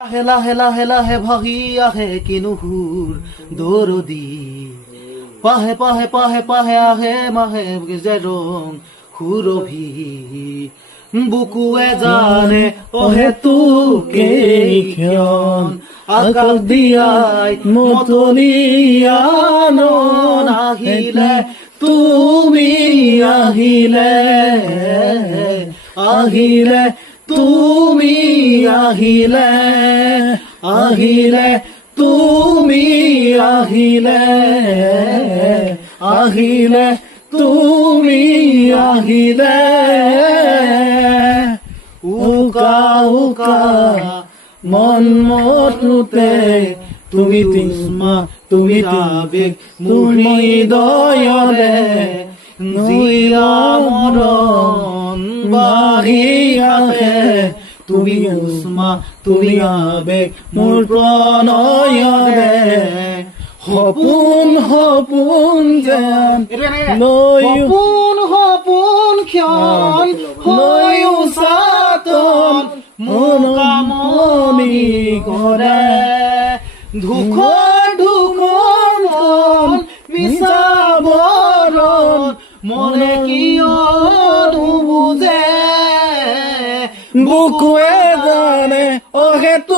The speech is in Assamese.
লাহে লাহে লাহে লাহে ভাহি আহে কিনুহুৰ দৰদি পাহে পাহে পাহে পাহে আহে মাহে যে ৰং সুৰভি বুকুৱে জানে অহে তোকে ক্ষণ আকাশ দিয়াই মতলীয়ানন আহিলে তুমি আহিলে আহিলে তুমি আহিলে আহিলে তুমি আহিলে আহিলে তুমি আহিলে উকা উকা মন মতুতে তুমি তিষ্মা তুমি আবেগ মোৰ হৃদয়ৰে জিয়া মৰণ বাঢ়ি আহে তুমি উষ্মা তুমি আবেগ মোৰ প্ৰণয়ৰে সপোন সপোন যেন সপোন সপোন ক্ষণ হৈও চাতন মোৰ কামনি কৰে ধুখৰ ধুখৰ মন মিছা বৰণ মনে কিয় নুবুজে বুকুৱে জানে অহেতু